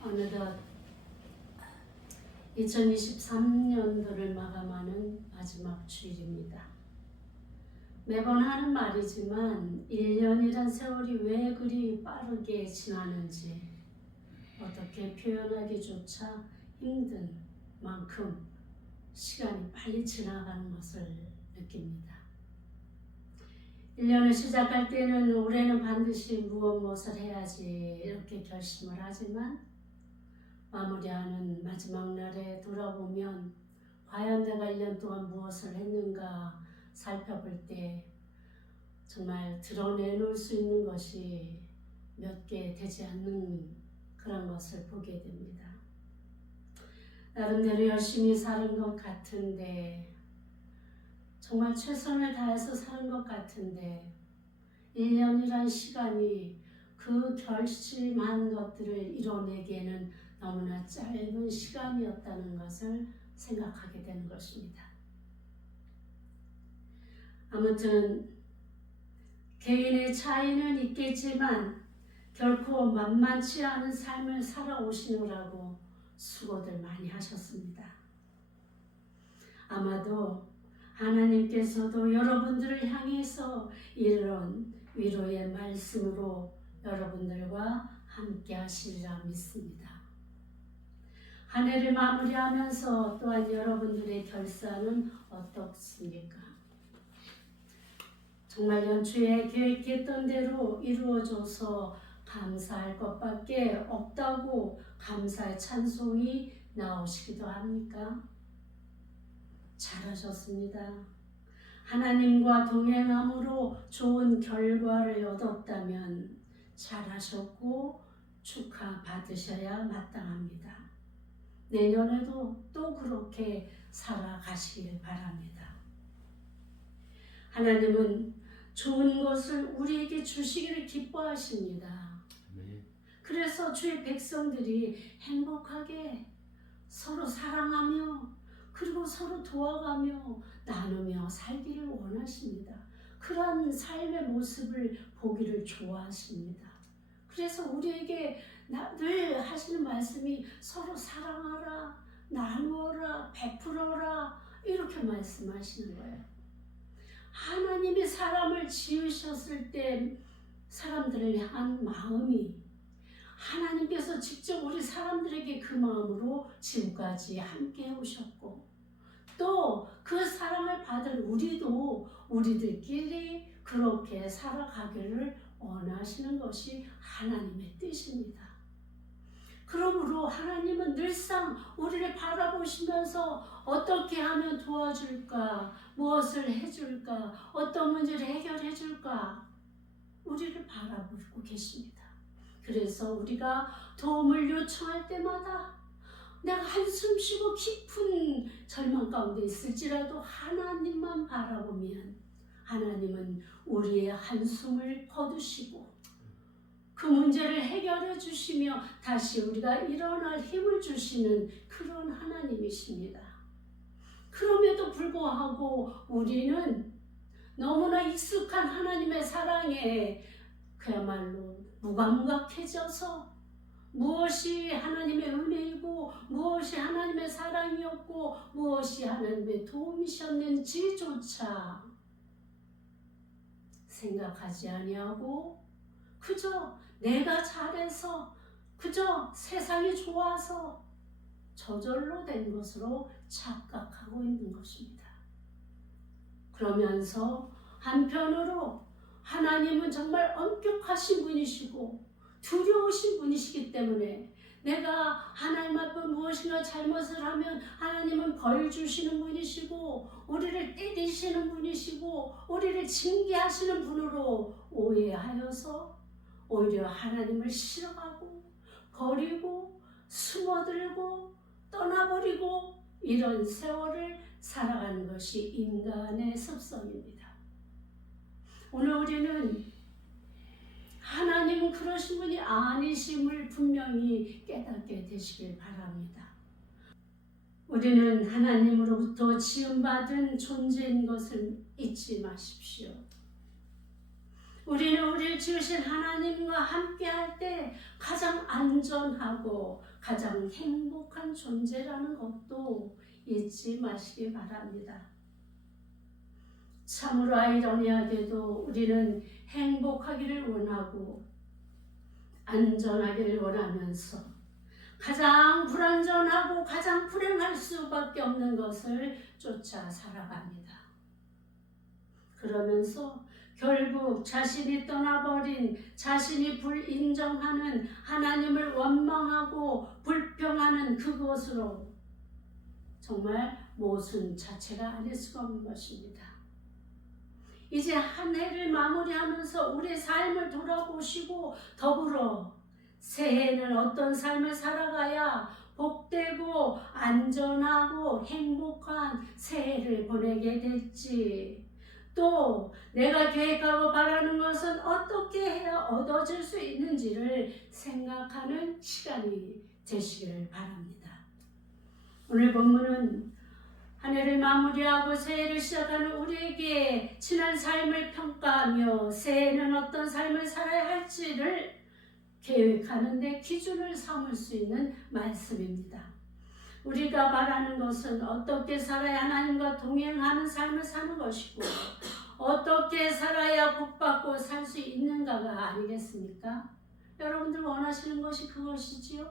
어느덧 2023년도를 마감하는 마지막 주일입니다. 매번 하는 말이지만 1년이란 세월이 왜 그리 빠르게 지나는지 어떻게 표현하기조차 힘든 만큼 시간이 빨리 지나가는 것을 느낍니다. 1년을 시작할 때는 올해는 반드시 무엇을 해야지 이렇게 결심을 하지만 마무리하는 마지막 날에 돌아보면 과연 내가 1년 동안 무엇을 했는가 살펴볼 때 정말 드러내놓을 수 있는 것이 몇 개 되지 않는 그런 것을 보게 됩니다. 나름대로 열심히 사는 것 같은데, 정말 최선을 다해서 사는 것 같은데 1년이란 시간이 그 결심한 것들을 이뤄내기에는 너무나 짧은 시간이었다는 것을 생각하게 되는 것입니다. 아무튼 개인의 차이는 있겠지만 결코 만만치 않은 삶을 살아오시느라고 수고들 많이 하셨습니다. 아마도 하나님께서도 여러분들을 향해서 이런 위로의 말씀으로 여러분들과 함께 하시리라 믿습니다. 한 해를 마무리하면서 또한 여러분들의 결산은 어떻습니까? 정말 연초에 계획했던 대로 이루어져서 감사할 것밖에 없다고 감사의 찬송이 나오시기도 합니까? 잘하셨습니다. 하나님과 동행함으로 좋은 결과를 얻었다면 잘하셨고 축하받으셔야 마땅합니다. 내년에도 또 그렇게 살아가시길 바랍니다. 하나님은 좋은 것을 우리에게 주시기를 기뻐하십니다. 그래서 주의 백성들이 행복하게 서로 사랑하며 그리고 서로 도와가며 나누며 살기를 원하십니다. 그런 삶의 모습을 보기를 좋아하십니다. 그래서 우리에게 늘 하시는 말씀이 서로 사랑하라, 나누어라, 베풀어라 이렇게 말씀하시는 거예요. 하나님이 사람을 지으셨을 때 사람들을 향한 마음이 하나님께서 직접 우리 사람들에게 그 마음으로 지금까지 함께 해오셨고 또 그 사랑을 받은 우리도 우리들끼리 그렇게 살아가기를 원하시는 것이 하나님의 뜻입니다. 그러므로 하나님은 늘상 우리를 바라보시면서 어떻게 하면 도와줄까, 무엇을 해줄까, 어떤 문제를 해결해 줄까 우리를 바라보고 계십니다. 그래서 우리가 도움을 요청할 때마다 내가 한숨 쉬고 깊은 절망 가운데 있을지라도 하나님만 바라보면 하나님은 우리의 한숨을 거두시고 그 문제를 해결해 주시며 다시 우리가 일어날 힘을 주시는 그런 하나님이십니다. 그럼에도 불구하고 우리는 너무나 익숙한 하나님의 사랑에 그야말로 무감각해져서 무엇이 하나님의 은혜이고 무엇이 하나님의 사랑이었고 무엇이 하나님의 도움이셨는지조차 생각하지 아니하고 그저 내가 잘해서 그저 세상이 좋아서 저절로 된 것으로 착각하고 있는 것입니다. 그러면서 한편으로 하나님은 정말 엄격하신 분이시고 두려우신 분이시기 때문에 내가 하나님 앞에 무엇인가 잘못을 하면 하나님은 벌 주시는 분이시고 우리를 때리시는 분이시고 우리를 징계하시는 분으로 오해하여서 오히려 하나님을 싫어하고 버리고 숨어들고 떠나버리고 이런 세월을 살아가는 것이 인간의 습성입니다. 오늘 우리는 하나님은 그러신 분이 아니심을 분명히 깨닫게 되시길 바랍니다. 우리는 하나님으로부터 지음받은 존재인 것을 잊지 마십시오. 우리는 우리를 지으신 하나님과 함께 할 때 가장 안전하고 가장 행복한 존재라는 것도 잊지 마시기 바랍니다. 참으로 아이러니하게도 우리는 행복하기를 원하고 안전하기를 원하면서 가장 불안전하고 가장 불행할 수밖에 없는 것을 쫓아 살아갑니다. 그러면서 결국 자신이 떠나버린, 자신이 불인정하는 하나님을 원망하고 불평하는 그곳으로 정말 모순 자체가 아닐 수가 없는 것입니다. 이제 한 해를 마무리하면서 우리의 삶을 돌아보시고 더불어 새해에는 어떤 삶을 살아가야 복되고 안전하고 행복한 새해를 보내게 될지, 또 내가 계획하고 바라는 것은 어떻게 해야 얻어질 수 있는지를 생각하는 시간이 되시기를 바랍니다. 오늘 본문은 한 해를 마무리하고 새해를 시작하는 우리에게 지난 삶을 평가하며 새해에는 어떤 삶을 살아야 할지를 계획하는 데 기준을 삼을 수 있는 말씀입니다. 우리가 바라는 것은 어떻게 살아야 하나님과 동행하는 삶을 사는 것이고 어떻게 살아야 복받고 살 수 있는가가 아니겠습니까? 여러분들 원하시는 것이 그것이지요?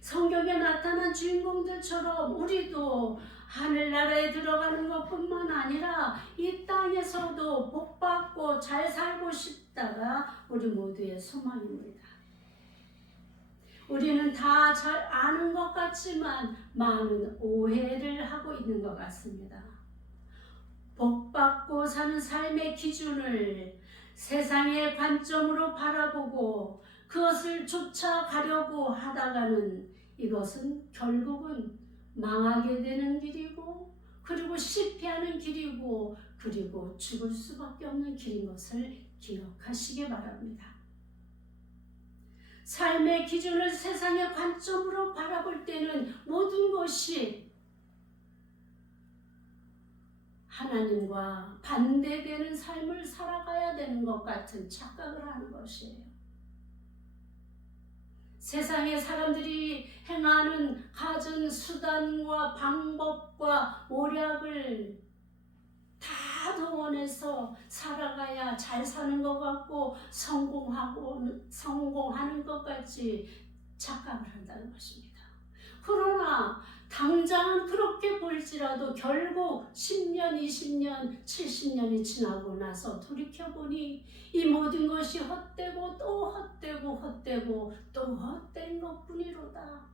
성경에 나타난 주인공들처럼 우리도 하늘나라에 들어가는 것뿐만 아니라 이 땅에서도 복받고 잘 살고 싶다가 우리 모두의 소망입니다. 우리는 다 잘 아는 것 같지만 많은 오해를 하고 있는 것 같습니다. 복받고 사는 삶의 기준을 세상의 관점으로 바라보고 그것을 쫓아가려고 하다가는 이것은 결국은 망하게 되는 길이고, 그리고 실패하는 길이고, 그리고 죽을 수밖에 없는 길인 것을 기억하시기 바랍니다. 삶의 기준을 세상의 관점으로 바라볼 때는 모든 것이 하나님과 반대되는 삶을 살아가야 되는 것 같은 착각을 하는 것이에요. 세상의 사람들이 행하는 갖은 수단과 방법과 모략을 다 동원해서 살아가야 잘 사는 것 같고 성공하는 것 같이 착각을 한다는 것입니다. 그러나 당장은 그렇게 보일지라도 결국 10년, 20년, 70년이 지나고 나서 돌이켜보니 이 모든 것이 헛되고 또 헛되고 헛되고 또 헛된 것뿐이로다.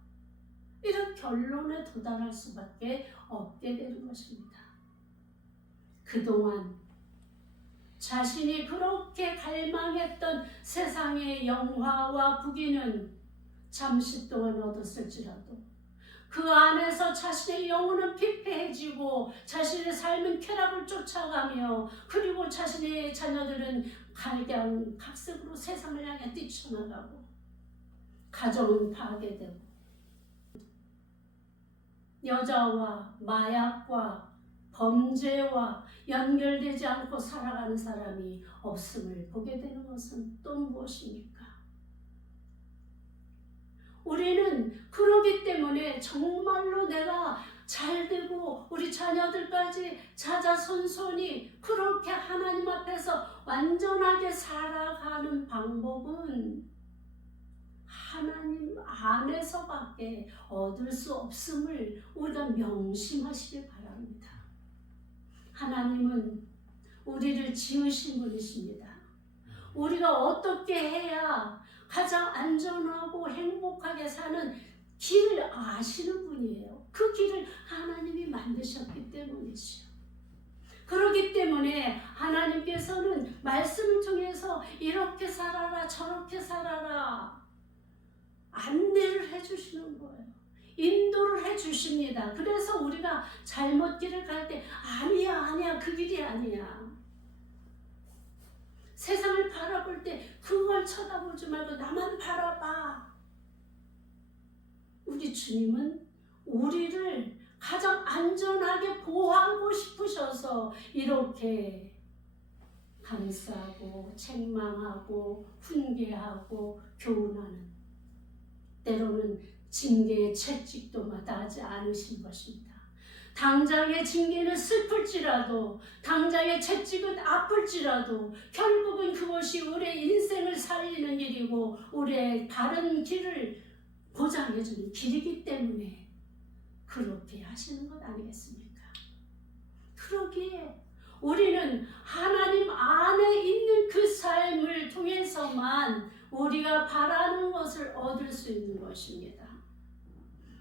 이런 결론에 도달할 수밖에 없게 되는 것입니다. 그동안 자신이 그렇게 갈망했던 세상의 영화와 부귀는 잠시 동안 얻었을지라도 그 안에서 자신의 영혼은 피폐해지고 자신의 삶은 쾌락을 쫓아가며 그리고 자신의 자녀들은 각양각색으로 세상을 향해 뛰쳐나가고 가정은 파괴되고 여자와 마약과 범죄와 연결되지 않고 살아가는 사람이 없음을 보게 되는 것은 또 무엇입니까? 우리는 그러기 때문에 정말로 내가 잘되고 우리 자녀들까지 자자손손이 그렇게 하나님 앞에서 완전하게 살아가는 방법은 하나님 안에서밖에 얻을 수 없음을 우리가 명심하시길 바랍니다. 하나님은 우리를 지으신 분이십니다. 우리가 어떻게 해야 가장 안전하고 행복하게 사는 길을 아시는 분이에요. 그 길을 하나님이 만드셨기 때문이죠. 그렇기 때문에 하나님께서는 말씀을 통해서 이렇게 살아라 저렇게 살아라 안내를 해주시는 거예요. 인도를 해주십니다. 그래서 우리가 잘못 길을 갈 때 아니야 그 길이 아니야. 세상을 바라볼 때 그걸 쳐다보지 말고 나만 바라봐. 우리 주님은 우리를 가장 안전하게 보호하고 싶으셔서 이렇게 감싸고 책망하고 훈계하고 교훈하는, 때로는 징계의 채찍도 마다하지 않으신 것입니다. 당장의 징계는 슬플지라도, 당장의 채찍은 아플지라도 결국은 그것이 우리의 인생을 살리는 일이고 우리의 바른 길을 보장해주는 길이기 때문에 그렇게 하시는 것 아니겠습니까? 그러기에 우리는 하나님 안에 있는 그 삶을 통해서만 우리가 바라는 것을 얻을 수 있는 것입니다.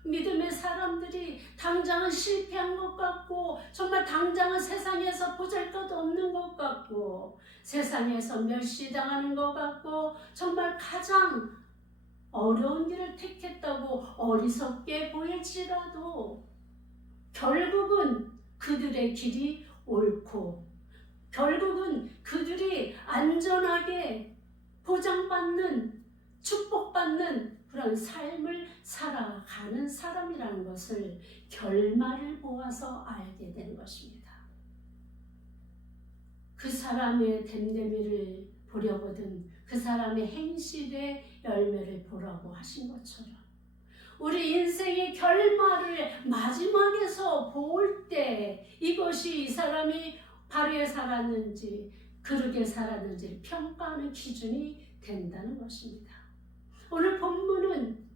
믿음의 사람들이 당장은 실패한 것 같고, 정말 당장은 세상에서 보잘것없는 것 같고, 세상에서 멸시당하는 것 같고, 정말 가장 어려운 길을 택했다고 어리석게 보일지라도 결국은 그들의 길이 옳고, 결국은 그들이 안전하게 보장받는, 축복받는 그런 삶을 살아가는 사람이라는 것을 결말을 보아서 알게 된 것입니다. 그 사람의 됨됨이를 보려거든 그 사람의 행실의 열매를 보라고 하신 것처럼 우리 인생의 결말을 마지막에서 볼 때 이것이 이 사람이 바르게 살았는지 그르게 살았는지 평가하는 기준이 된다는 것입니다. 오늘 본문은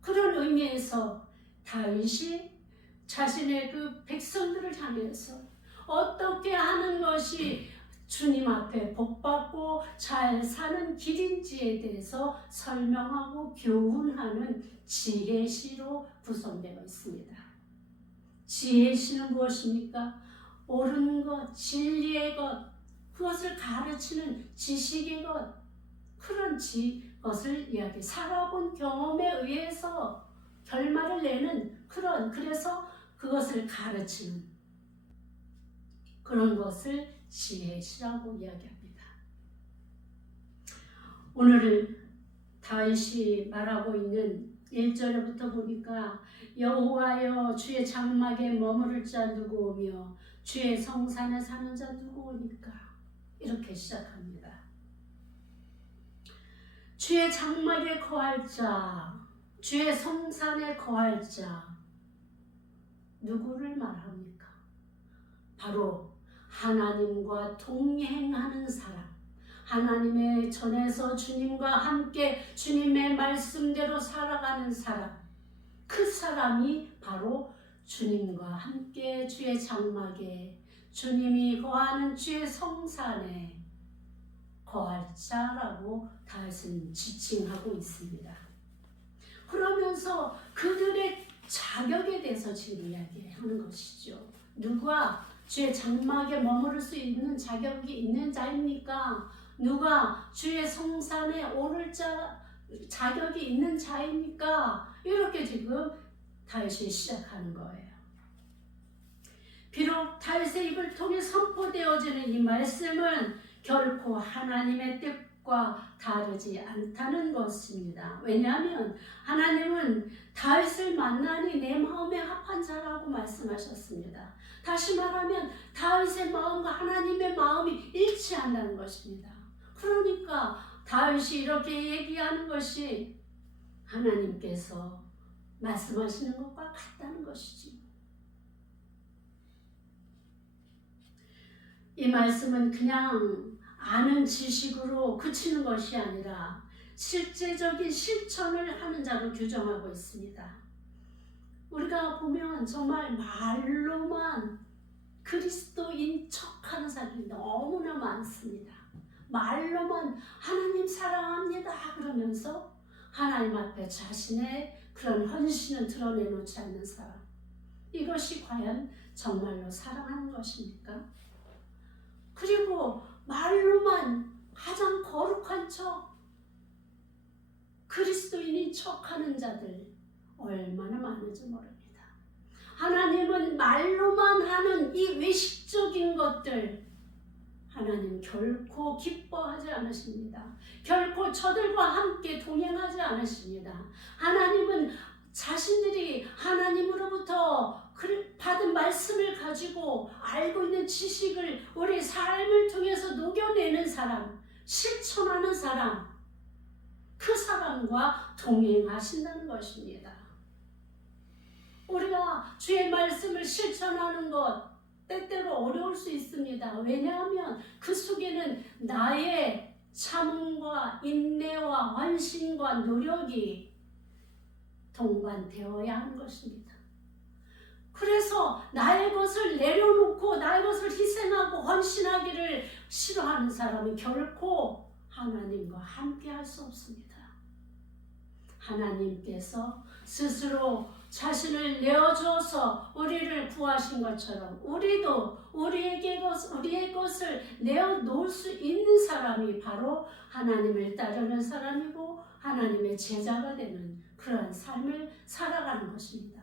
그런 의미에서 다윗이 자신의 그 백성들을 향해서 어떻게 하는 것이 주님 앞에 복받고 잘 사는 길인지에 대해서 설명하고 교훈하는 지혜시로 구성되어 있습니다. 지혜시는 무엇입니까? 옳은 것, 진리의 것, 그것을 가르치는 지식의 것, 그런 것을 이야기, 살아본 경험에 의해서 결말을 내는 그래서 그것을 가르치는 그런 것을 지혜시라고 이야기합니다. 오늘 다윗이 말하고 있는 1절부터 보니까 여호와여 주의 장막에 머무를 자 누구 오며 주의 성산에 사는 자 누구 오니까, 이렇게 시작합니다. 주의 장막에 거할 자, 주의 성산에 거할 자, 누구를 말합니까? 바로 하나님과 동행하는 사람, 하나님의 전에서 주님과 함께 주님의 말씀대로 살아가는 사람, 그 사람이 바로 주님과 함께 주의 장막에, 주님이 거하는 주의 성산에 거할 자라고 다윗은 지칭하고 있습니다. 그러면서 그들의 자격에 대해서 지금 이야기하는 것이죠. 누가 주의 장막에 머무를 수 있는 자격이 있는 자입니까? 누가 주의 성산에 오를 자격이 있는 자입니까? 이렇게 지금 다윗이 시작하는 거예요. 비록 다윗의 입을 통해 선포되어지는 이 말씀은 결코 하나님의 뜻과 다르지 않다는 것입니다. 왜냐하면 하나님은 다윗을 만나니 내 마음에 합한 자라고 말씀하셨습니다. 다시 말하면 다윗의 마음과 하나님의 마음이 일치한다는 것입니다. 그러니까 다윗이 이렇게 얘기하는 것이 하나님께서 말씀하시는 것과 같다는 것이지. 이 말씀은 그냥 아는 지식으로 그치는 것이 아니라 실제적인 실천을 하는 자로 규정하고 있습니다. 우리가 보면 정말 말로만 그리스도인 척하는 사람이 너무나 많습니다. 말로만 하나님 사랑합니다 그러면서 하나님 앞에 자신의 그런 헌신을 드러내놓지 않는 사람, 이것이 과연 정말로 사랑하는 것입니까? 그리고 말로만 가장 거룩한 척, 그리스도인인 척하는 자들 얼마나 많은지 모릅니다. 하나님은 말로만 하는 이 외식적인 것들 하나님 결코 기뻐하지 않으십니다. 결코 저들과 함께 동행하지 않으십니다. 하나님은 자신들이 하나님으로부터 받은 말씀을 가지고 알고 있는 있는 지식을 우리 삶을 통해서 녹여내는 사람, 실천하는 사람, 그 사람과 동행하신다는 것입니다. 우리가 주의 말씀을 실천하는 것 때때로 어려울 수 있습니다. 왜냐하면 그 속에는 나의 참음과 인내와 헌신과 노력이 동반되어야 하는 것입니다. 그래서 나의 것을 내려놓고 나의 것을 희생하고 헌신하기를 싫어하는 사람은 결코 하나님과 함께 할 수 없습니다. 하나님께서 스스로 자신을 내어주어서 우리를 구하신 것처럼 우리도 우리의 것을 내어놓을 수 있는 사람이 바로 하나님을 따르는 사람이고 하나님의 제자가 되는 그러한 삶을 살아가는 것입니다.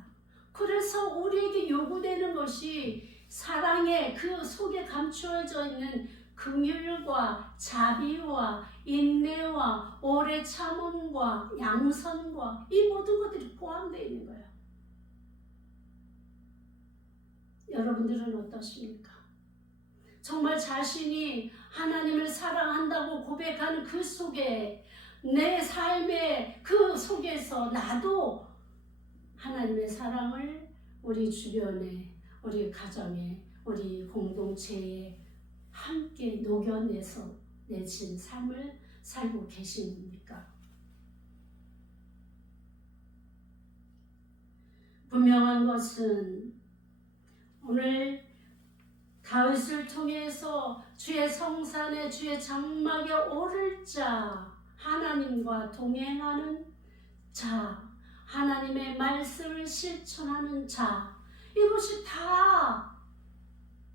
그래서 우리에게 요구되는 것이 사랑의 그 속에 감추어져 있는 긍휼과 자비와 인내와 오래 참음과 양선과 이 모든 것들이 포함되어 있는 거예요. 여러분들은 어떠십니까? 정말 자신이 하나님을 사랑한다고 고백하는 그 속에 내 삶의 그 속에서 나도 하나님의 사랑을 우리 주변에, 우리 가정에, 우리 공동체에 함께 녹여내서 내신 삶을 살고 계십니까? 분명한 것은 오늘 다윗을 통해서 주의 성산에 주의 장막에 오를 자, 하나님과 동행하는 자, 하나님의 말씀을 실천하는 자, 이것이 다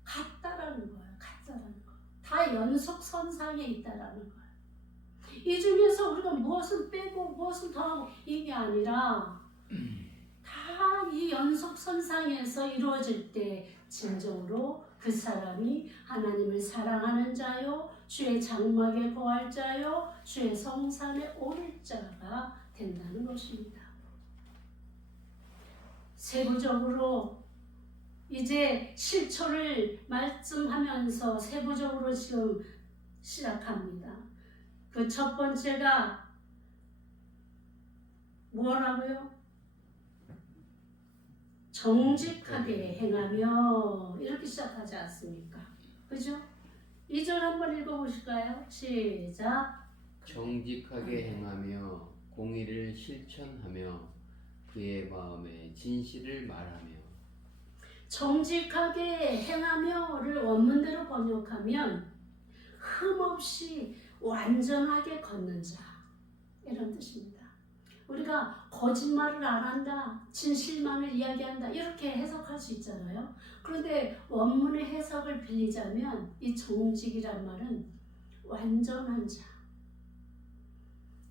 같다라는 거예요. 같다라는 거. 다 연속선상에 있다라는 거예요. 이 중에서 우리가 무엇을 빼고 무엇을 더하고 이게 아니라 다 이 연속선상에서 이루어질 때 진정으로 그 사람이 하나님을 사랑하는 자요, 주의 장막에 거할 자요, 주의 성산에 오를 자가 된다는 것입니다. 세부적으로 이제 실천을 말씀하면서 세부적으로 지금 시작합니다. 그 첫 번째가 뭐라고요? 정직하게 행하며 이렇게 시작하지 않습니까? 그죠? 2절 한번 읽어보실까요? 시작. 정직하게 행하며 공의를 실천하며 그의 마음에 진실을 말하며. 정직하게 행하며를 원문대로 번역하면 흠없이 완전하게 걷는 자, 이런 뜻입니다. 우리가 거짓말을 안 한다, 진실만을 이야기한다 이렇게 해석할 수 있잖아요. 그런데 원문의 해석을 빌리자면 이 정직이란 말은 완전한 자.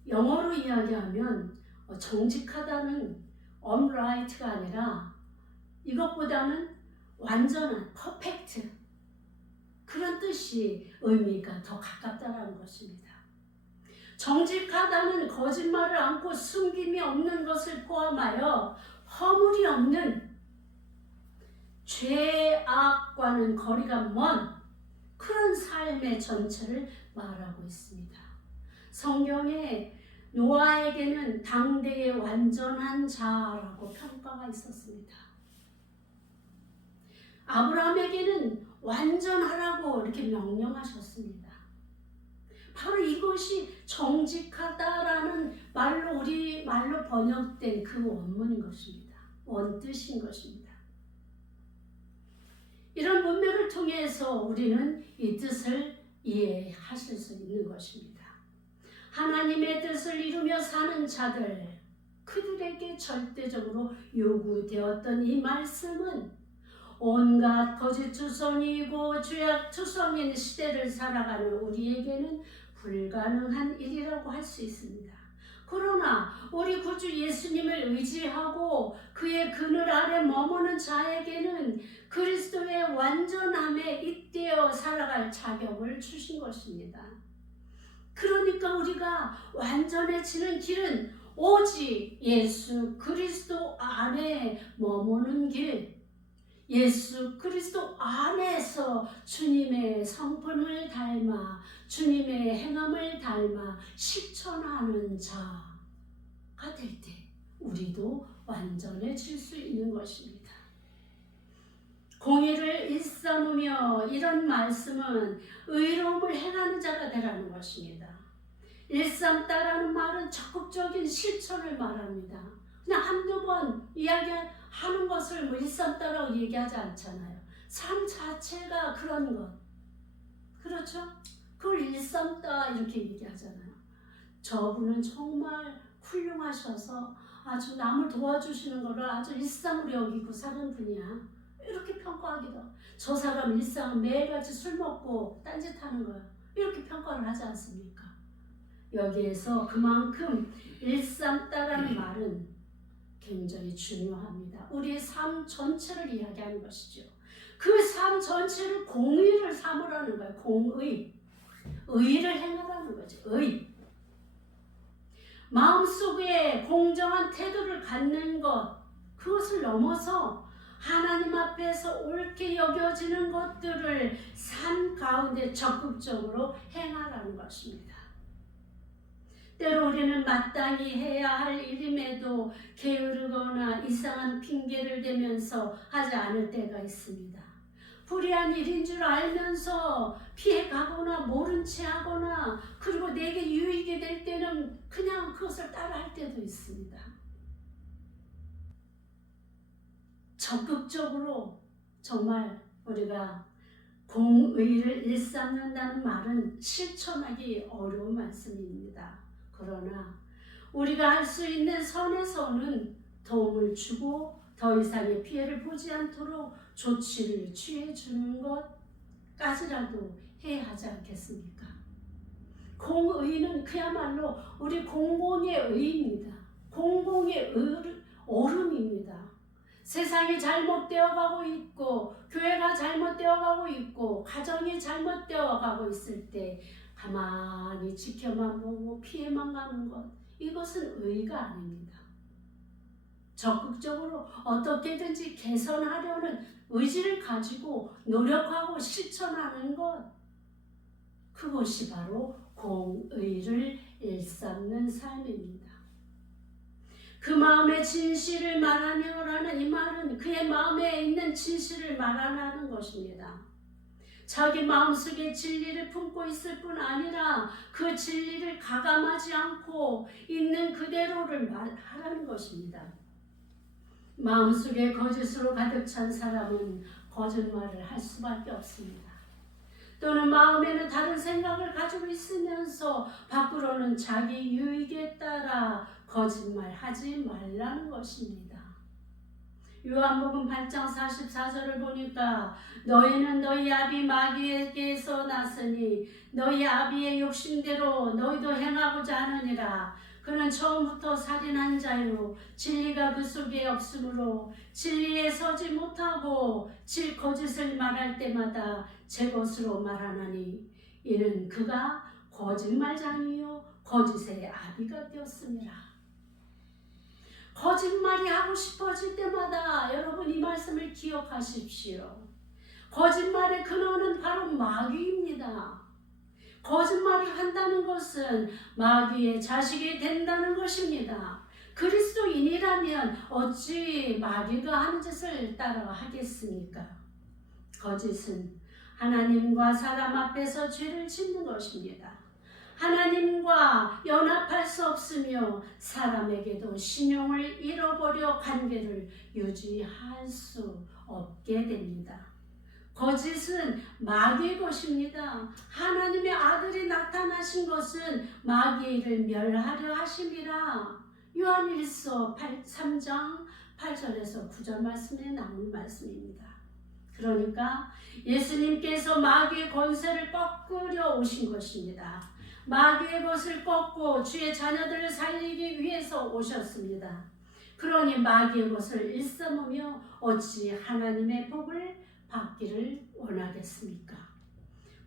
영어로 이야기하면 정직하다는 upright가 아니라 이것보다는 완전한 퍼펙트, 그런 뜻이 의미가 더 가깝다는 것입니다. 정직하다는 거짓말을 않고 숨김이 없는 것을 포함하여 허물이 없는, 죄악과는 거리가 먼 그런 삶의 전체를 말하고 있습니다. 성경에 노아에게는 당대의 완전한 자라고 평가가 있었습니다. 아브라함에게는 완전하라고 이렇게 명령하셨습니다. 바로 이것이 정직하다라는 말로 우리 말로 번역된 그 원문인 것입니다. 원뜻인 것입니다. 이런 문맥을 통해서 우리는 이 뜻을 이해하실 수 있는 것입니다. 하나님의 뜻을 이루며 사는 자들, 그들에게 절대적으로 요구되었던 이 말씀은 온갖 거짓투성이고 죄악투성인 시대를 살아가는 우리에게는 불가능한 일이라고 할 수 있습니다. 그러나 우리 구주 예수님을 의지하고 그의 그늘 아래 머무는 자에게는 그리스도의 완전함에 잇대어 살아갈 자격을 주신 것입니다. 그러니까 우리가 완전해지는 길은 오직 예수 그리스도 안에 머무는 길, 예수 그리스도 안에서 주님의 성품을 닮아 주님의 행함을 닮아 실천하는 자가 될 때 우리도 완전해질 수 있는 것입니다. 공의를 일삼으며 이런 말씀은 의로움을 행하는 자가 되라는 것입니다. 일삼다라는 말은 적극적인 실천을 말합니다. 그냥 한두 번 이야기하는 것을 일삼다라고 얘기하지 않잖아요. 삶 자체가 그런 것. 그렇죠? 그걸 일삼다 이렇게 얘기하잖아요. 저분은 정말 훌륭하셔서 아주 남을 도와주시는 것을 아주 일상으로 여기고 사는 분이야. 이렇게 평가하기도. 저 사람 일상은 매일같이 술 먹고 딴짓하는 거야. 이렇게 평가를 하지 않습니까? 여기에서 그만큼 일삼다라는 말은 굉장히 중요합니다. 우리의 삶 전체를 이야기하는 것이죠. 그 삶 전체를 공의를 삼으라는 거예요. 공의. 의를 행하라는 거죠. 의. 마음속에 공정한 태도를 갖는 것, 그것을 넘어서 하나님 앞에서 옳게 여겨지는 것들을 삶 가운데 적극적으로 행하라는 것입니다. 때로 우리는 마땅히 해야 할 일임에도 게으르거나 이상한 핑계를 대면서 하지 않을 때가 있습니다. 불의한 일인 줄 알면서 피해가거나 모른 채 하거나 그리고 내게 유익이 될 때는 그냥 그것을 따라할 때도 있습니다. 적극적으로 정말 우리가 공의를 일삼는다는 말은 실천하기 어려운 말씀입니다. 그러나 우리가 할 수 있는 선에서는 도움을 주고 더 이상의 피해를 보지 않도록 조치를 취해주는 것까지라도 해야 하지 않겠습니까? 공의는 그야말로 우리 공공의 의입니다. 공공의 오름입니다. 세상이 잘못되어 가고 있고 교회가 잘못되어 가고 있고 가정이 잘못되어 가고 있을 때 가만히 지켜만 보고 피해만 가는 것, 이것은 의가 아닙니다. 적극적으로 어떻게든지 개선하려는 의지를 가지고 노력하고 실천하는 것, 그것이 바로 공의를 일삼는 삶입니다. 그 마음의 진실을 말하며라는 이 말은 그의 마음에 있는 진실을 말하는 것입니다. 자기 마음속에 진리를 품고 있을 뿐 아니라 그 진리를 가감하지 않고 있는 그대로를 말하라는 것입니다. 마음속에 거짓으로 가득 찬 사람은 거짓말을 할 수밖에 없습니다. 또는 마음에는 다른 생각을 가지고 있으면서 밖으로는 자기 유익에 따라 거짓말하지 말라는 것입니다. 요한복음 8장 44절을 보니까 너희는 너희 아비 마귀에게서 났으니 너희 아비의 욕심대로 너희도 행하고자 하느니라. 그는 처음부터 살인한 자요 진리가 그 속에 없으므로 진리에 서지 못하고 거짓을 말할 때마다 제 것으로 말하나니 이는 그가 거짓말장이요 거짓의 아비가 되었습니다. 거짓말이 하고 싶어질 때마다 여러분 이 말씀을 기억하십시오. 거짓말의 근원은 바로 마귀입니다. 거짓말을 한다는 것은 마귀의 자식이 된다는 것입니다. 그리스도인이라면 어찌 마귀가 하는 짓을 따라 하겠습니까? 거짓은 하나님과 사람 앞에서 죄를 짓는 것입니다. 하나님과 연합할 수 없으며 사람에게도 신용을 잃어버려 관계를 유지할 수 없게 됩니다. 거짓은 마귀의 것입니다. 하나님의 아들이 나타나신 것은 마귀를 멸하려 하심이라. 요한일서 3장 8절에서 9절 말씀에 나오는 말씀입니다. 그러니까 예수님께서 마귀의 권세를 꺾으려 오신 것입니다. 마귀의 것을 꺾고 주의 자녀들을 살리기 위해서 오셨습니다. 그러니 마귀의 것을 일삼으며 어찌 하나님의 복을 받기를 원하겠습니까?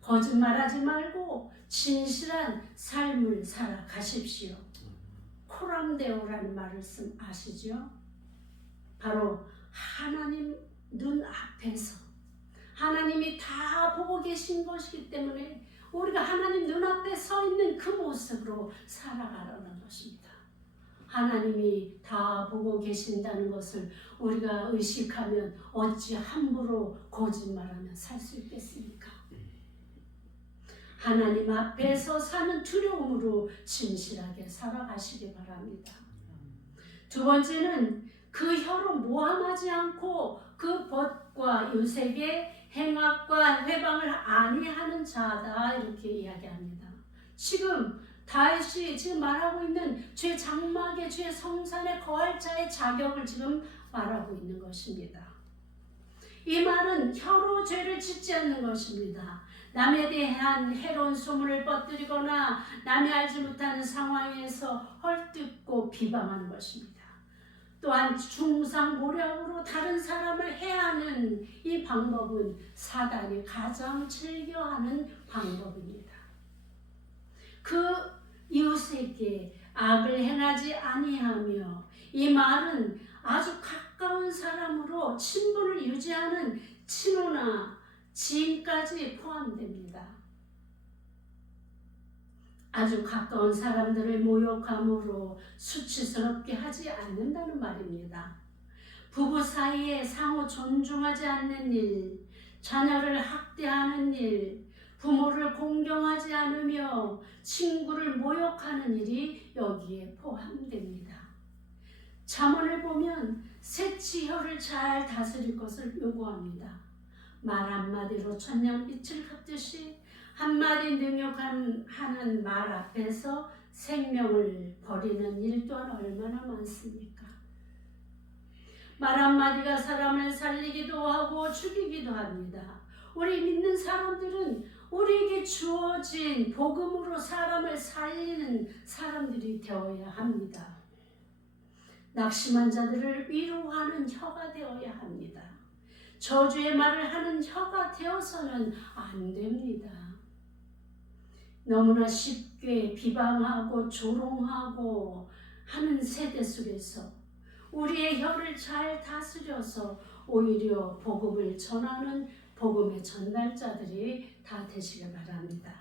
거짓말하지 말고 진실한 삶을 살아가십시오. 코람데오라는 말을 아시죠? 바로 하나님 눈앞에서 하나님이 다 보고 계신 것이기 때문에 우리가 하나님 눈앞에 서 있는 그 모습으로 살아가라는 것입니다. 하나님이 다 보고 계신다는 것을 우리가 의식하면 어찌 함부로 거짓말하며 살 수 있겠습니까? 하나님 앞에서 사는 두려움으로 진실하게 살아가시기 바랍니다. 두 번째는 그 혀로 모함하지 않고 그 벗과 요셉의 행악과 회방을 아니하는 자다, 이렇게 이야기합니다. 지금 다윗이 지금 말하고 있는 죄 장막의 죄 성산에 거할 자의 자격을 지금 말하고 있는 것입니다. 이 말은 혀로 죄를 짓지 않는 것입니다. 남에 대한 해로운 소문을 퍼뜨리거나 남이 알지 못하는 상황에서 헐뜯고 비방하는 것입니다. 또한 중상모략으로 다른 사람을 해하는 이 방법은 사단이 가장 즐겨하는 방법입니다. 그 이웃에게 악을 행하지 아니하며, 이 말은 아주 가까운 사람으로 친분을 유지하는 친구나 지인까지 포함됩니다. 아주 가까운 사람들을 모욕함으로 수치스럽게 하지 않는다는 말입니다. 부부 사이에 상호 존중하지 않는 일, 자녀를 학대하는 일, 부모를 공경하지 않으며 친구를 모욕하는 일이 여기에 포함됩니다. 잠언을 보면 새치 혀를 잘 다스릴 것을 요구합니다. 말 한마디로 천냥빛을 갚듯이 한마디 능욕하는 말 앞에서 생명을 버리는 일 또한 얼마나 많습니까? 말 한마디가 사람을 살리기도 하고 죽이기도 합니다. 우리 믿는 사람들은 우리에게 주어진 복음으로 사람을 살리는 사람들이 되어야 합니다. 낙심한 자들을 위로하는 혀가 되어야 합니다. 저주의 말을 하는 혀가 되어서는 안 됩니다. 너무나 쉽게 비방하고 조롱하고 하는 세대 속에서 우리의 혀를 잘 다스려서 오히려 복음을 전하는 복음의 전달자들이 다 되시길 바랍니다.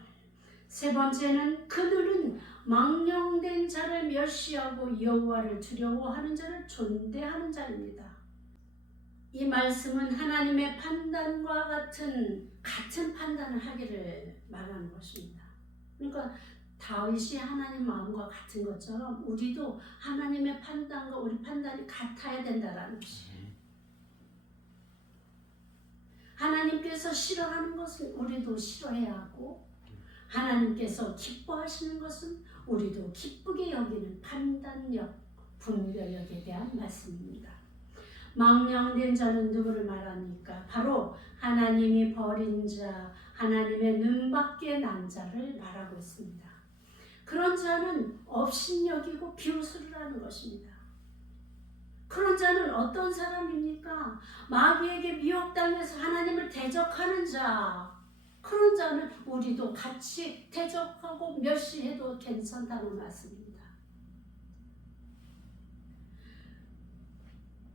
세 번째는 그들은 망령된 자를 멸시하고 여호와를 두려워하는 자를 존대하는 자입니다. 이 말씀은 하나님의 판단과 같은 판단을 하기를 말하는 것입니다. 그러니까 다윗이 하나님 마음과 같은 것처럼 우리도 하나님의 판단과 우리 판단이 같아야 된다는 것이에요. 하나님께서 싫어하는 것은 우리도 싫어해야 하고, 하나님께서 기뻐하시는 것은 우리도 기쁘게 여기는 판단력, 분별력에 대한 말씀입니다. 망령된 자는 누구를 말합니까? 바로 하나님이 버린 자, 하나님의 눈밖에 난 자를 말하고 있습니다. 그런 자는 업신여기고 비웃으를 하는 것입니다. 그런 자는 어떤 사람입니까? 마귀에게 미혹당해서 하나님을 대적하는 자, 그런 자는 우리도 같이 대적하고 멸시해도 괜찮다는 말씀입니다.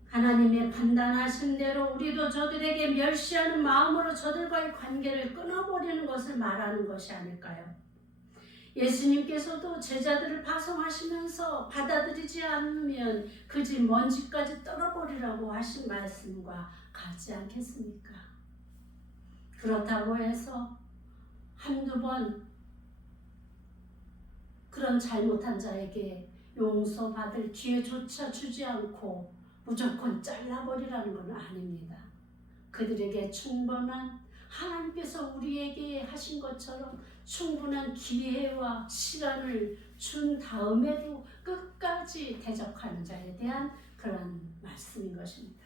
하나님의 판단하신 대로 우리도 저들에게 멸시하는 마음으로 저들과의 관계를 끊어버리는 것을 말하는 것이 아닐까요? 예수님께서도 제자들을 파송하시면서 받아들이지 않으면 그 집 먼지까지 떨어버리라고 하신 말씀과 같지 않겠습니까? 그렇다고 해서 한두 번 그런 잘못한 자에게 용서받을 기회조차 주지 않고 무조건 잘라버리라는 건 아닙니다. 그들에게 충분한, 하나님께서 우리에게 하신 것처럼 충분한 기회와 시간을 준 다음에도 끝까지 대적하는 자에 대한 그런 말씀인 것입니다.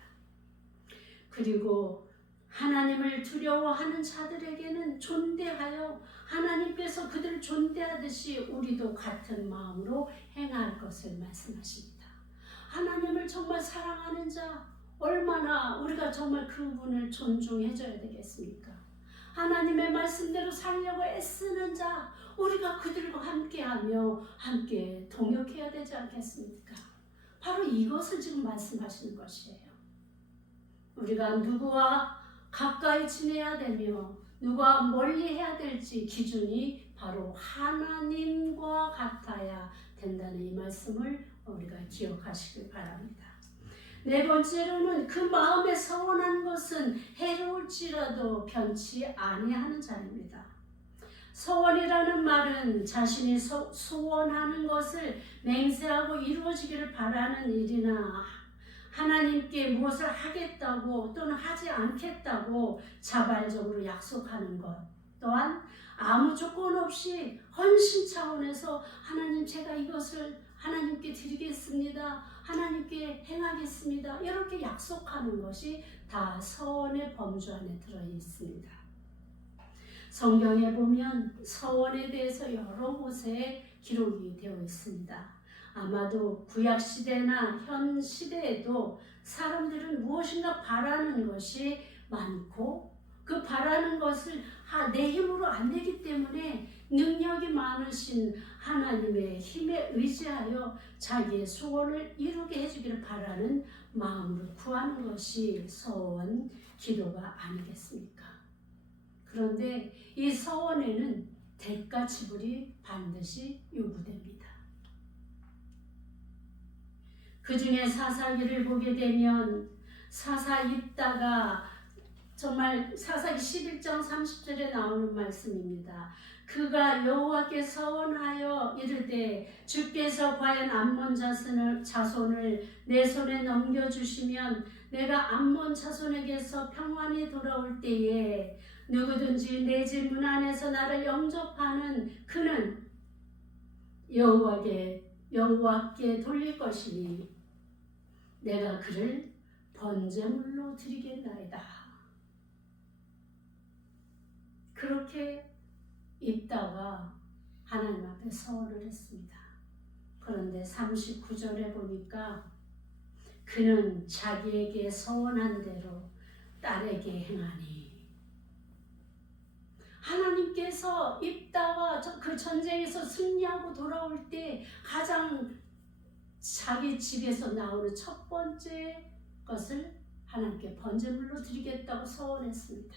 그리고 하나님을 두려워하는 자들에게는 존대하여 하나님께서 그들을 존대하듯이 우리도 같은 마음으로 행할 것을 말씀하십니다. 하나님을 정말 사랑하는 자, 얼마나 우리가 정말 그분을 존중해줘야 되겠습니까? 하나님의 말씀대로 살려고 애쓰는 자, 우리가 그들과 함께하며 함께 동역해야 되지 않겠습니까? 바로 이것을 지금 말씀하시는 것이에요. 우리가 누구와 가까이 지내야 되며 누가 멀리 해야 될지 기준이 바로 하나님과 같아야 된다는 이 말씀을 우리가 기억하시길 바랍니다. 네 번째로는 그 마음에 서원한 것은 해로울지라도 변치 아니하는 자입니다. 서원이라는 말은 자신이 소원하는 것을 맹세하고 이루어지기를 바라는 일이나 하나님께 무엇을 하겠다고 또는 하지 않겠다고 자발적으로 약속하는 것, 또한 아무 조건 없이 헌신 차원에서 하나님 제가 이것을 하나님께 드리겠습니다. 하나님께 행하겠습니다. 이렇게 약속하는 것이 다 서원의 범주 안에 들어 있습니다. 성경에 보면 서원에 대해서 여러 곳에 기록이 되어 있습니다. 아마도 구약 시대나 현 시대에도 사람들은 무엇인가 바라는 것이 많고 그 바라는 것을 내 힘으로 안 되기 때문에 능력이 많으신 하나님의 힘에 의지하여 자기의 소원을 이루게 해주기를 바라는 마음으로 구하는 것이 서원 기도가 아니겠습니까? 그런데 이 서원에는 대가 지불이 반드시 요구됩니다. 그 중에 사사기를 보게 되면 사사 입다가 정말 사사기 11장 30절에 나오는 말씀입니다. 그가 여호와께 서원하여 이르되 주께서 과연 암몬 자손을 내 손에 넘겨주시면 내가 암몬 자손에게서 평안히 돌아올 때에 누구든지 내 집 문 안에서 나를 영접하는 그는 여호와께 돌릴 것이니 내가 그를 번제물로 드리겠나이다. 그렇게 입다가 하나님 앞에 서원을 했습니다. 그런데 39절에 보니까 그는 자기에게 서원한 대로 딸에게 행하니, 하나님께서 입다가 그 전쟁에서 승리하고 돌아올 때 가장 자기 집에서 나오는 첫 번째 것을 하나님께 번제물로 드리겠다고 서원했습니다.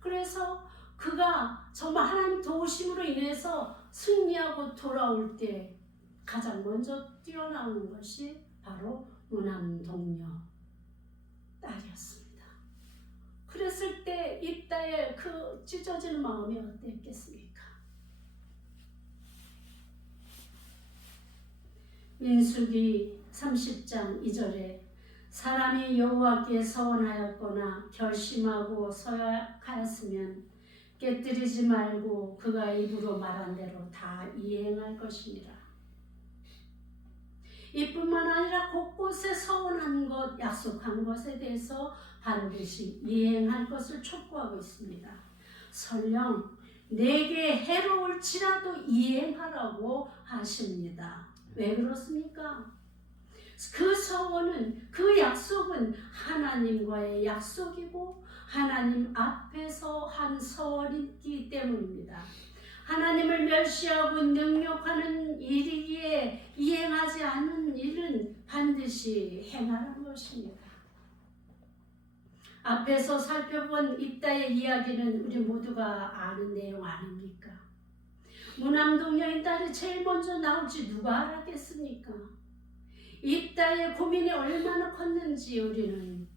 그래서 그가 정말 하나님 도우심으로 인해서 승리하고 돌아올 때 가장 먼저 뛰어나오는 것이 바로 무남동녀 딸이었습니다. 그랬을 때 입다의 그 찢어지는 마음이 어땠겠습니까? 민수기 30장 2절에 사람이 여호와께 서원하였거나 결심하고 서약하였으면 깨뜨리지 말고 그가 입으로 말한 대로 다 이행할 것이니라. 이뿐만 아니라 곳곳에 서원한 것, 약속한 것에 대해서 반드시 이행할 것을 촉구하고 있습니다. 설령 내게 해로울지라도 이행하라고 하십니다. 왜 그렇습니까? 그 서원은, 그 약속은 하나님과의 약속이고 하나님 앞에서 한 서원이기 때문입니다. 하나님을 멸시하고 능욕하는 일이기에 이행하지 않는 일은 반드시 행하라는 것입니다. 앞에서 살펴본 입다의 이야기는 우리 모두가 아는 내용 아닙니까? 무남동녀인 딸이 제일 먼저 나올지 누가 알았겠습니까? 입다의 고민이 얼마나 컸는지 우리는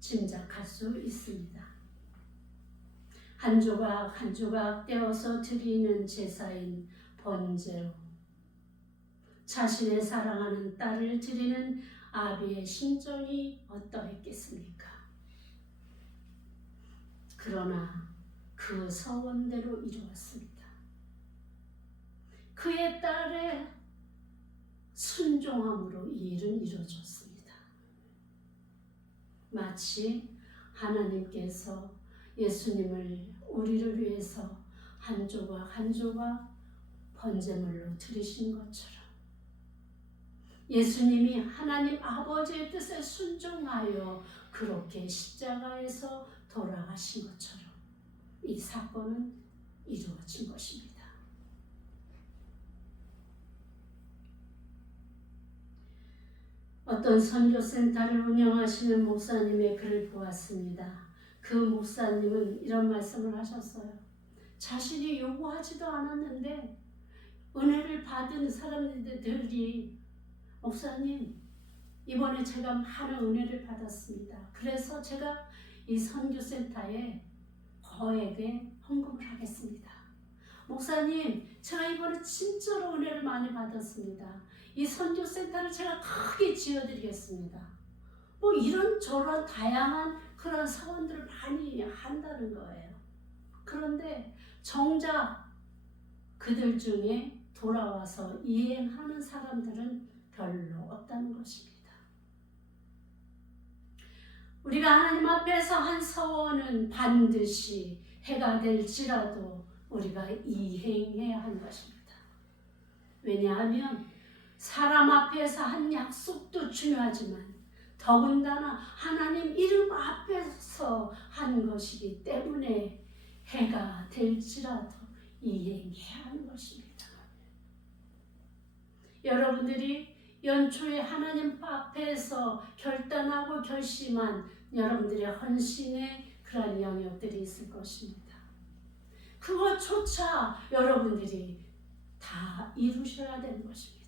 짐작할 수 있습니다. 한 조각 한 조각 떼어서 드리는 제사인 번제로 자신의 사랑하는 딸을 드리는 아비의 심정이 어떠했겠습니까? 그러나 그 서원대로 이루었습니다. 그의 딸의 순종함으로 이 일은 이루어졌습니다. 마치 하나님께서 예수님을 우리를 위해서 한 조각 한 조각 번제물로 드리신 것처럼 예수님이 하나님 아버지의 뜻에 순종하여 그렇게 십자가에서 돌아가신 것처럼 이 사건은 이루어진 것입니다. 어떤 선교센터를 운영하시는 목사님의 글을 보았습니다. 그 목사님은 이런 말씀을 하셨어요. 자신이 요구하지도 않았는데 은혜를 받은 사람들이 목사님, 이번에 제가 많은 은혜를 받았습니다. 그래서 제가 이 선교센터에 거액의 헌금을 하겠습니다. 목사님, 제가 이번에 진짜로 은혜를 많이 받았습니다. 이 선교센터를 제가 크게 지어드리겠습니다. 뭐 이런저런 다양한 그런 사원들을 많이 한다는 거예요. 그런데 정작 그들 중에 돌아와서 이행하는 사람들은 별로 없다는 것입니다. 우리가 하나님 앞에서 한 서원은 반드시 해가 될지라도 우리가 이행해야 하는 것입니다. 왜냐하면 사람 앞에서 한 약속도 중요하지만 더군다나 하나님 이름 앞에서 한 것이기 때문에 해가 될지라도 이행해야 하는 것입니다. 여러분들이 연초에 하나님 앞에서 결단하고 결심한 여러분들의 헌신의 그런 영역들이 있을 것입니다. 그것조차 여러분들이 다 이루셔야 되는 것입니다.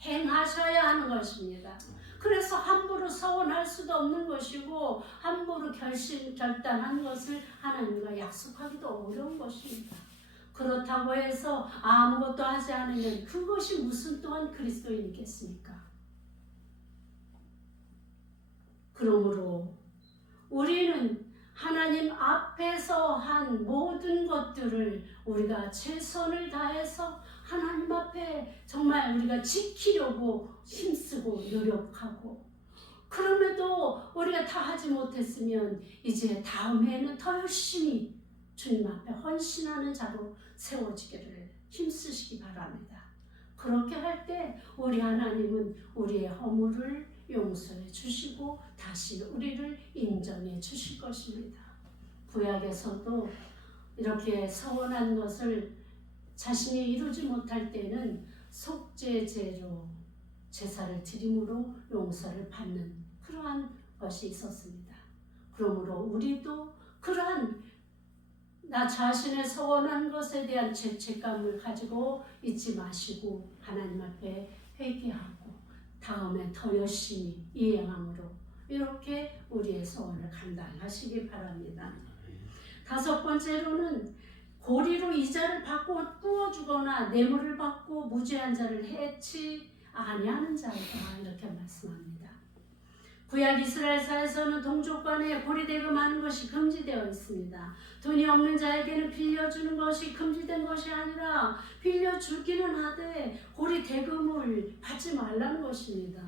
행하셔야 하는 것입니다. 그래서 함부로 서원할 수도 없는 것이고 함부로 결단한 것을 하나님과 약속하기도 어려운 것입니다. 그렇다고 해서 아무것도 하지 않으면 그것이 무슨 또한 그리스도인이겠습니까? 그러므로 우리는 하나님 앞에서 한 모든 것들을 우리가 최선을 다해서 하나님 앞에 정말 우리가 지키려고 힘쓰고 노력하고, 그럼에도 우리가 다 하지 못했으면 이제 다음 해에는 더 열심히 주님 앞에 헌신하는 자로 세워지기를 힘쓰시기 바랍니다. 그렇게 할 때 우리 하나님은 우리의 허물을 용서해 주시고 다시 우리를 인정해 주실 것입니다. 구약에서도 이렇게 서원한 것을 자신이 이루지 못할 때는 속죄제로 제사를 드림으로 용서를 받는 그러한 것이 있었습니다. 그러므로 우리도 그러한 나 자신의 서원한 것에 대한 죄책감을 가지고 있지 마시고 하나님 앞에 회개하고 다음에 더 열심히 이행함으로 이렇게 우리의 서원을 감당하시기 바랍니다. 다섯 번째로는 고리로 이자를 받고 꾸어주거나 뇌물을 받고 무죄한 자를 해치 아니하는 자이다, 이렇게 말씀합니다. 구약 이스라엘사에서는 동족간에 고리대금하는 것이 금지되어 있습니다. 돈이 없는 자에게는 빌려주는 것이 금지된 것이 아니라 빌려주기는 하되 고리대금을 받지 말라는 것입니다.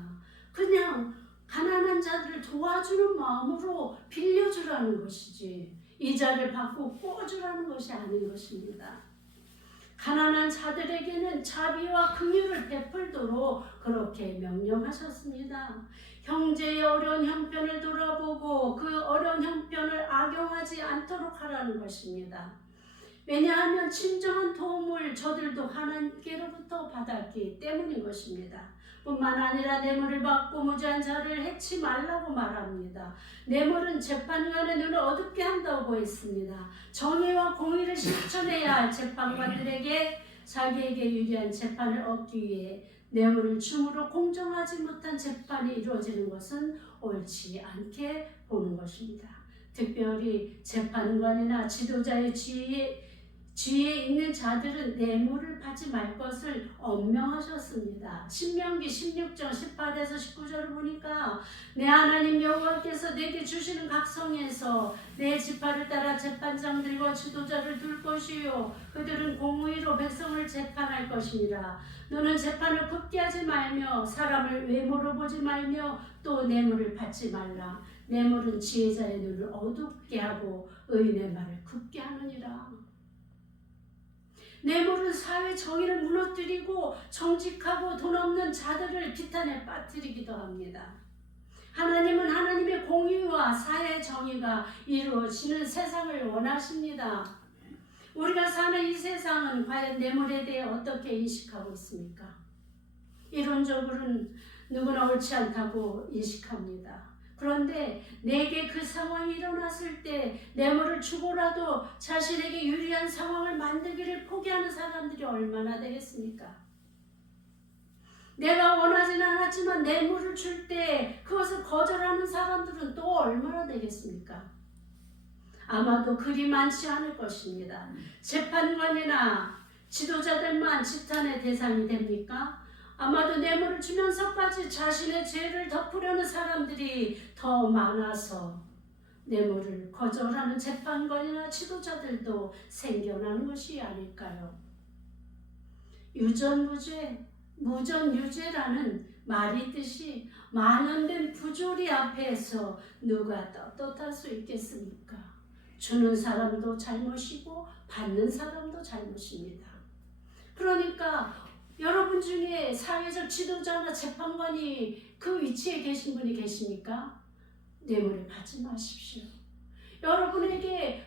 그냥 가난한 자들을 도와주는 마음으로 빌려주라는 것이지 이자를 받고 꿔주라는 것이 아닌 것입니다. 가난한 자들에게는 자비와 긍휼을 베풀도록 그렇게 명령하셨습니다. 형제의 어려운 형편을 돌아보고 그 어려운 형편을 악용하지 않도록 하라는 것입니다. 왜냐하면 진정한 도움을 저들도 하나님께로부터 받았기 때문인 것입니다. 뿐만 아니라 뇌물을 받고 무죄한 자를 해치 말라고 말합니다. 뇌물은 재판관의 눈을 어둡게 한다고 했습니다. 정의와 공의를 실천해야 할 재판관들에게 자기에게 유리한 재판을 얻기 위해 뇌물을 줌으로 공정하지 못한 재판이 이루어지는 것은 옳지 않게 보는 것입니다. 특별히 재판관이나 지도자의 지위에 있는 자들은 뇌물을 받지 말 것을 엄명하셨습니다. 신명기 16장 18에서 19절을 보니까 내 하나님 여호와께서 내게 주시는 각성에서 내 지파를 따라 재판장들과 지도자를 둘 것이요 그들은 공의로 백성을 재판할 것이니라. 너는 재판을 굽게 하지 말며 사람을 외모로 보지 말며 또 뇌물을 받지 말라. 뇌물은 지혜자의 눈을 어둡게 하고 의인의 말을 굽게 하느니라. 뇌물은 사회 정의를 무너뜨리고 정직하고 돈 없는 자들을 비탄에 빠뜨리기도 합니다. 하나님은 하나님의 공의와 사회 정의가 이루어지는 세상을 원하십니다. 우리가 사는 이 세상은 과연 뇌물에 대해 어떻게 인식하고 있습니까? 이론적으로는 누구나 옳지 않다고 인식합니다. 그런데 내게 그 상황이 일어났을 때 뇌물을 주고라도 자신에게 유리한 상황을 만들기를 포기하는 사람들이 얼마나 되겠습니까? 내가 원하지는 않았지만 뇌물을 줄 때 그것을 거절하는 사람들은 또 얼마나 되겠습니까? 아마도 그리 많지 않을 것입니다. 재판관이나 지도자들만 지탄의 대상이 됩니까? 아마도 뇌물을 주면서까지 자신의 죄를 덮으려는 사람들이 더 많아서 뇌물을 거절하는 재판관이나 지도자들도 생겨나는 것이 아닐까요? 유전무죄, 무전유죄라는 말이 있듯이 만연된 부조리 앞에서 누가 떳떳할 수 있겠습니까? 주는 사람도 잘못이고 받는 사람도 잘못입니다. 그러니까 여러분 중에 사회적 지도자나 재판관이 그 위치에 계신 분이 계십니까? 뇌물을 받지 마십시오. 여러분에게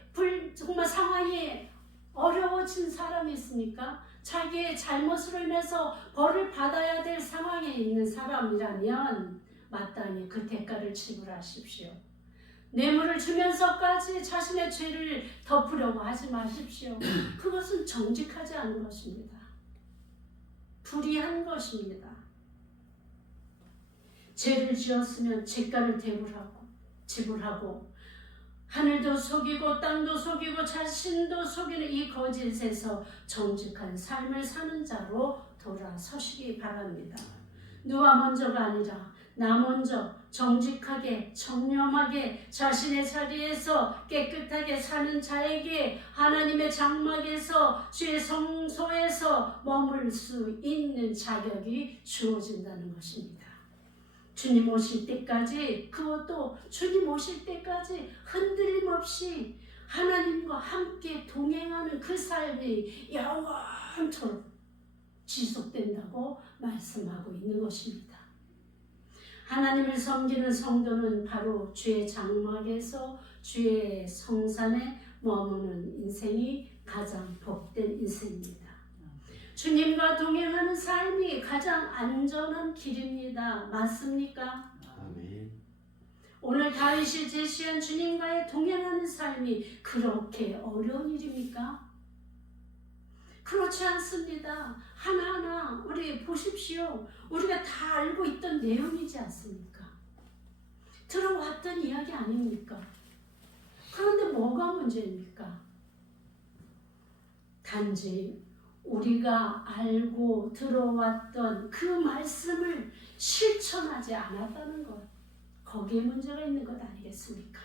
정말 상황이 어려워진 사람이 있습니까? 자기의 잘못으로 인해서 벌을 받아야 될 상황에 있는 사람이라면 마땅히 그 대가를 지불하십시오. 뇌물을 주면서까지 자신의 죄를 덮으려고 하지 마십시오. 그것은 정직하지 않은 것입니다. 불의한 것입니다. 죄를 지었으면 죄가를 지불하고 하늘도 속이고 땅도 속이고 자신도 속이는 이 거짓에서 정직한 삶을 사는 자로 돌아서시기 바랍니다. 누가 먼저가 아니라 나 먼저 정직하게 청렴하게 자신의 자리에서 깨끗하게 사는 자에게 하나님의 장막에서 주의 성소에서 머물 수 있는 자격이 주어진다는 것입니다. 주님 오실 때까지, 그것도 주님 오실 때까지 흔들림 없이 하나님과 함께 동행하는 그 삶이 영원토록 지속된다고 말씀하고 있는 것입니다. 하나님을 섬기는 성도는 바로 주의 장막에서 주의 성산에 머무는 인생이 가장 복된 인생입니다. 주님과 동행하는 삶이 가장 안전한 길입니다. 맞습니까? 아멘. 오늘 다윗이 제시한 주님과의 동행하는 삶이 그렇게 어려운 일입니까? 그렇지 않습니다. 하나하나 우리 보십시오. 우리가 다 알고 있던 내용이지 않습니까? 들어왔던 이야기 아닙니까? 그런데 뭐가 문제입니까? 단지 우리가 알고 들어왔던 그 말씀을 실천하지 않았다는 것, 거기에 문제가 있는 것 아니겠습니까?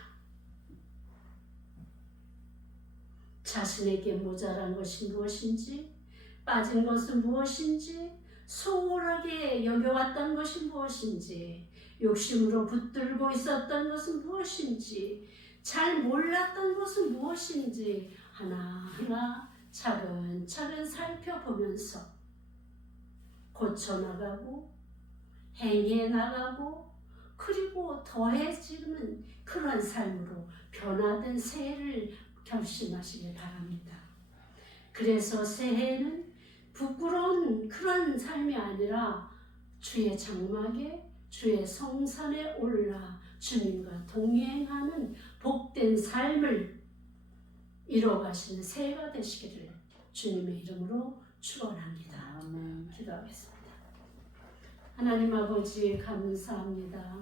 자신에게 모자란 것이 무엇인지, 빠진 것은 무엇인지, 소홀하게 여겨왔던 것이 무엇인지, 욕심으로 붙들고 있었던 것은 무엇인지, 잘 몰랐던 것은 무엇인지 하나하나 차근차근 살펴보면서 고쳐나가고 행해나가고 그리고 더해지는 그런 삶으로 변화된 새해를 결심하시길 바랍니다. 그래서 새해는 부끄러운 그런 삶이 아니라 주의 장막에 주의 성산에 올라 주님과 동행하는 복된 삶을 이뤄가시는 새해가 되시기를 주님의 이름으로 축원합니다. 아멘. 기도하겠습니다. 하나님 아버지 감사합니다.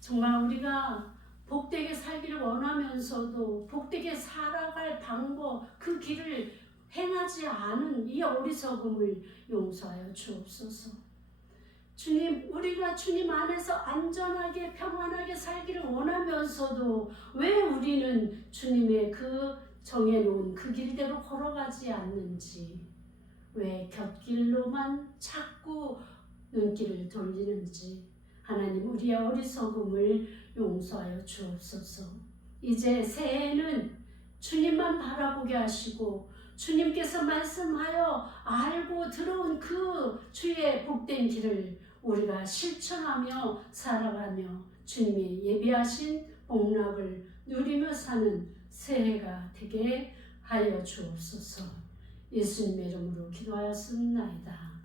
정말 우리가 복되게 살기를 원하면서도 복되게 살아갈 방법, 그 길을 행하지 않은 이 어리석음을 용서하여 주옵소서. 주님, 우리가 주님 안에서 안전하게 평안하게 살기를 원하면서도 왜 우리는 주님의 그 정해놓은 그 길대로 걸어가지 않는지, 왜 곁길로만 자꾸 눈길을 돌리는지 하나님 우리의 어리석음을 용서하여 주옵소서. 이제 새해에는 주님만 바라보게 하시고 주님께서 말씀하여 알고 들어온 그 주의 복된 길을 우리가 실천하며 살아가며 주님이 예비하신 복락을 누리며 사는 새해가 되게 하여 주옵소서. 예수님의 이름으로 기도하였습니다.